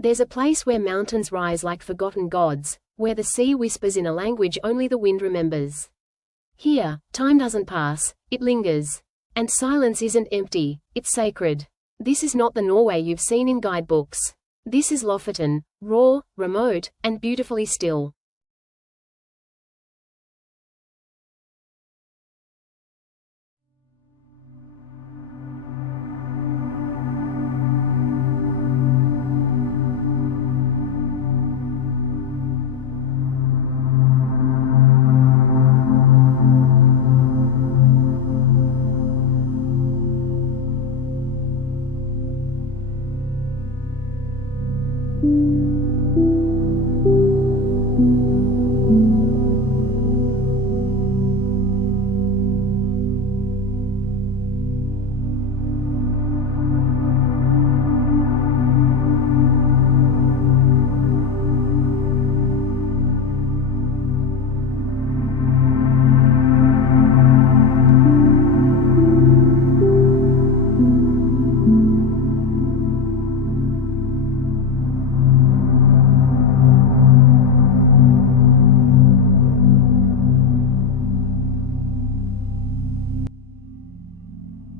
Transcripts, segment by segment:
There's a place where mountains rise like forgotten gods, where the sea whispers in a language only the wind remembers. Here, time doesn't pass, it lingers. And silence isn't empty, it's sacred. This is not the Norway you've seen in guidebooks. This is Lofoten, raw, remote, and beautifully still.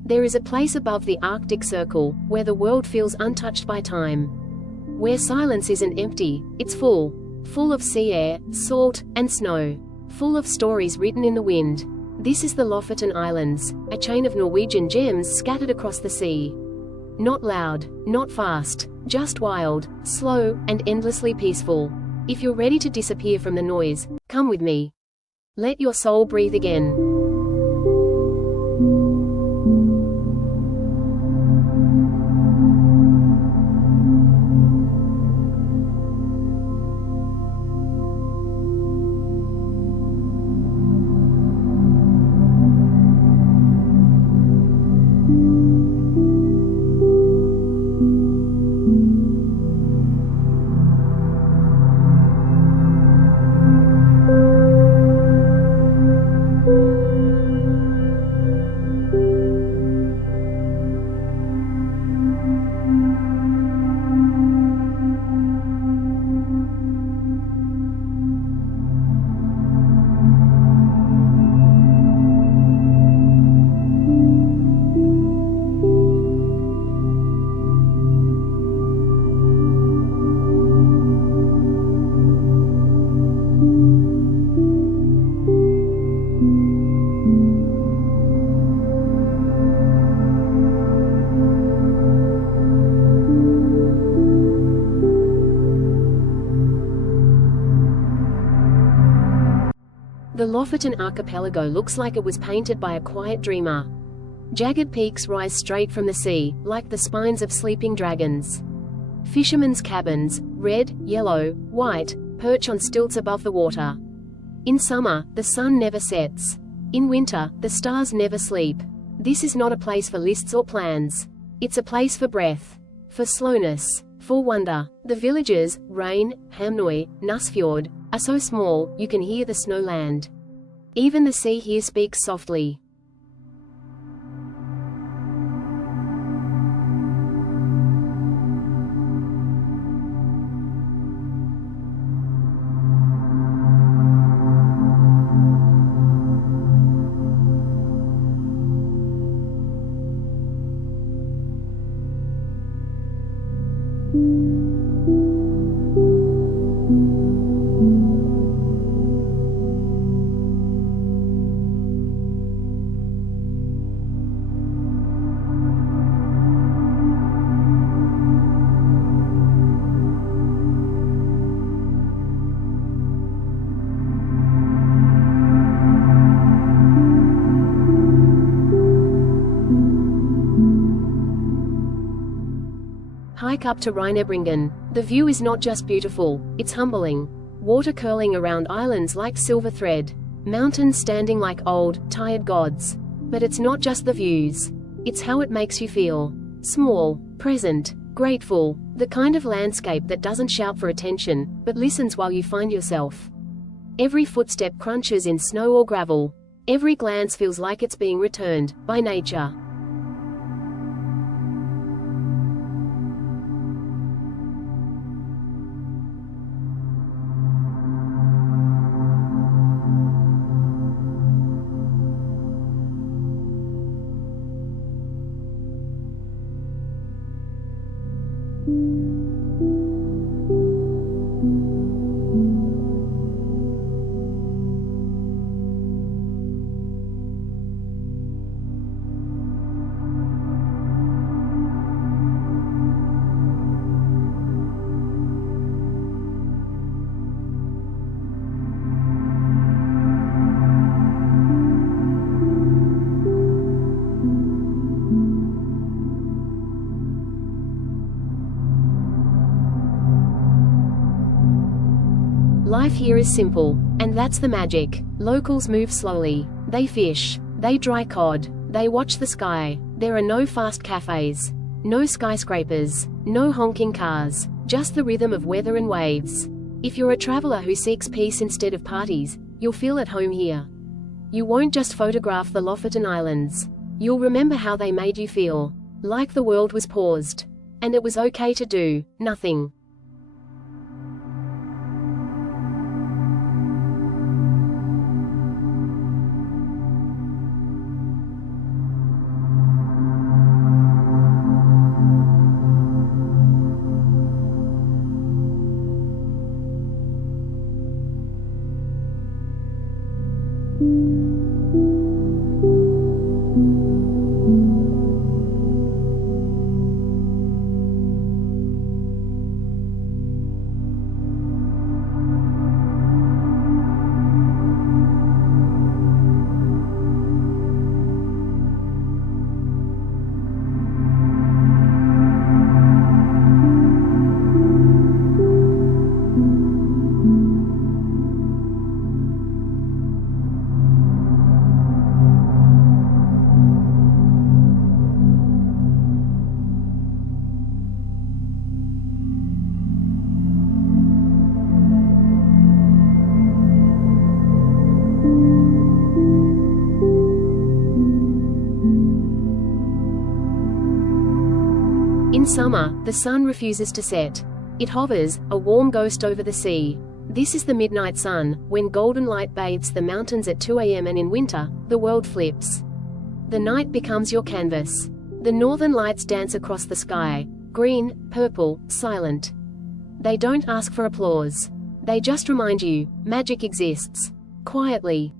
There is a place above the Arctic Circle, where the world feels untouched by time. Where silence isn't empty, it's full. Full of sea air, salt, and snow. Full of stories written in the wind. This is the Lofoten Islands, a chain of Norwegian gems scattered across the sea. Not loud, not fast, just wild, slow, and endlessly peaceful. If you're ready to disappear from the noise, come with me. Let your soul breathe again. The Lofoten archipelago looks like it was painted by a quiet dreamer. Jagged peaks rise straight from the sea, like the spines of sleeping dragons. Fishermen's cabins, red, yellow, white, perch on stilts above the water. In summer, the sun never sets. In winter, the stars never sleep. This is not a place for lists or plans. It's a place for breath. For slowness. For wonder. The villages, Rain, Hamnøy, Nusfjord, are so small, you can hear the snow land. Even the sea here speaks softly. Hike up to Reinebringen. The view is not just beautiful, it's humbling. Water curling around islands like silver thread. Mountains standing like old, tired gods. But it's not just the views. It's how it makes you feel. Small, present, grateful. The kind of landscape that doesn't shout for attention, but listens while you find yourself. Every footstep crunches in snow or gravel. Every glance feels like it's being returned by nature. Life here is simple, and that's the magic. Locals move slowly. They fish. They dry cod. They watch the sky. There are no fast cafes. No skyscrapers. No honking cars. Just the rhythm of weather and waves. If you're a traveler who seeks peace instead of parties, you'll feel at home here. You won't just photograph the Lofoten Islands. You'll remember how they made you feel. Like the world was paused. And it was okay to do nothing. In summer, the sun refuses to set. It hovers, a warm ghost over the sea. This is the midnight sun, when golden light bathes the mountains at 2 a.m. and in winter, the world flips. The night becomes your canvas. The northern lights dance across the sky, green, purple, silent. They don't ask for applause. They just remind you, magic exists. Quietly.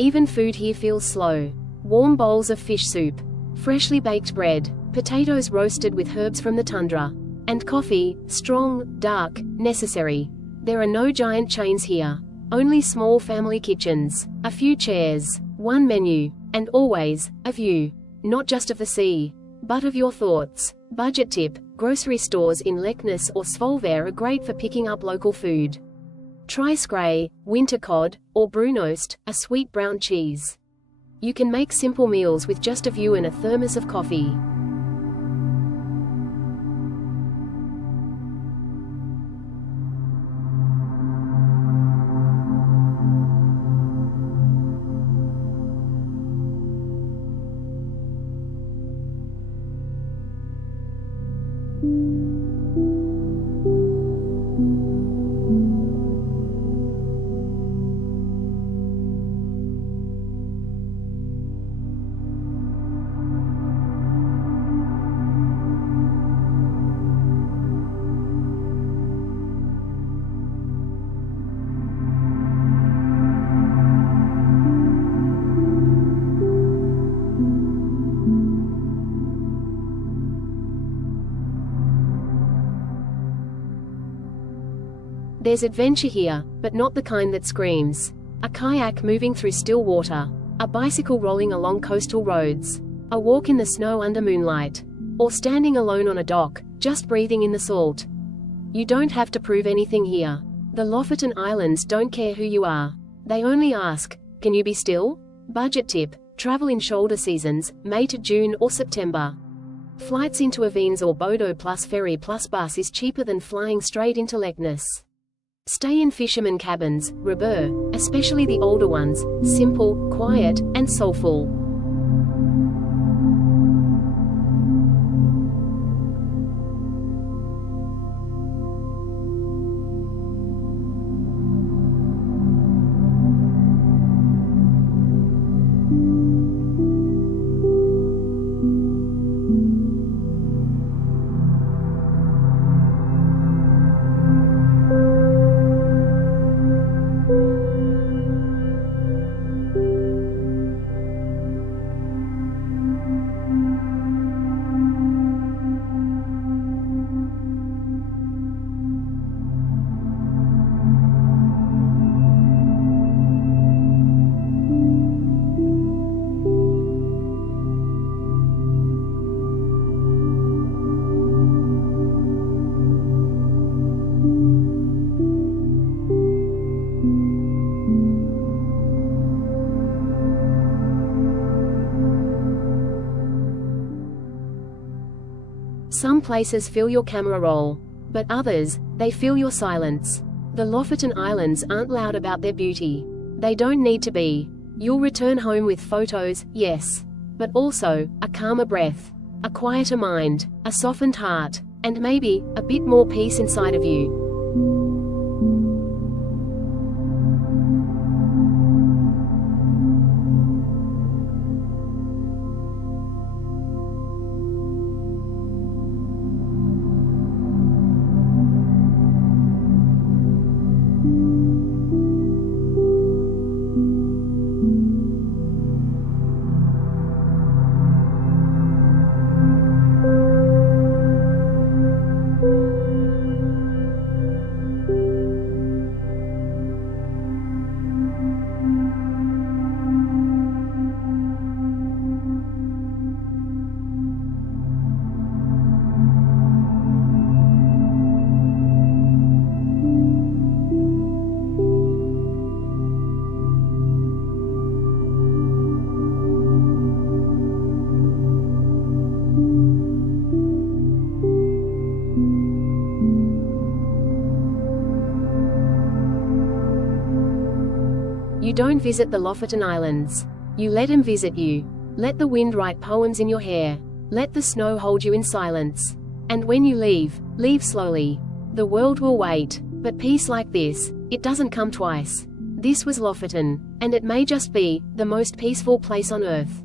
Even food here feels slow. Warm bowls of fish soup, freshly baked bread, potatoes roasted with herbs from the tundra, and coffee, strong, dark, necessary. There are no giant chains here. Only small family kitchens, a few chairs, one menu, and always, a view. Not just of the sea, but of your thoughts. Budget tip: grocery stores in Leknes or Svolvær are great for picking up local food. Try skrei, winter cod, or brunost, a sweet brown cheese. You can make simple meals with just a view and a thermos of coffee. There's adventure here, but not the kind that screams. A kayak moving through still water. A bicycle rolling along coastal roads. A walk in the snow under moonlight. Or standing alone on a dock, just breathing in the salt. You don't have to prove anything here. The Lofoten Islands don't care who you are. They only ask, can you be still? Budget tip: travel in shoulder seasons, May to June or September. Flights into Avines or Bodo plus ferry plus bus is cheaper than flying straight into Leknes. Stay in fishermen cabins, Rebur, especially the older ones, simple, quiet, and soulful. Some places feel your camera roll. But others, they feel your silence. The Lofoten Islands aren't loud about their beauty. They don't need to be. You'll return home with photos, yes. But also, a calmer breath. A quieter mind. A softened heart. And maybe, a bit more peace inside of you. You don't visit the Lofoten Islands. You let him visit you. Let the wind write poems in your hair. Let the snow hold you in silence. And when you leave, leave slowly. The world will wait. But peace like this, it doesn't come twice. This was Lofoten, and it may just be the most peaceful place on earth.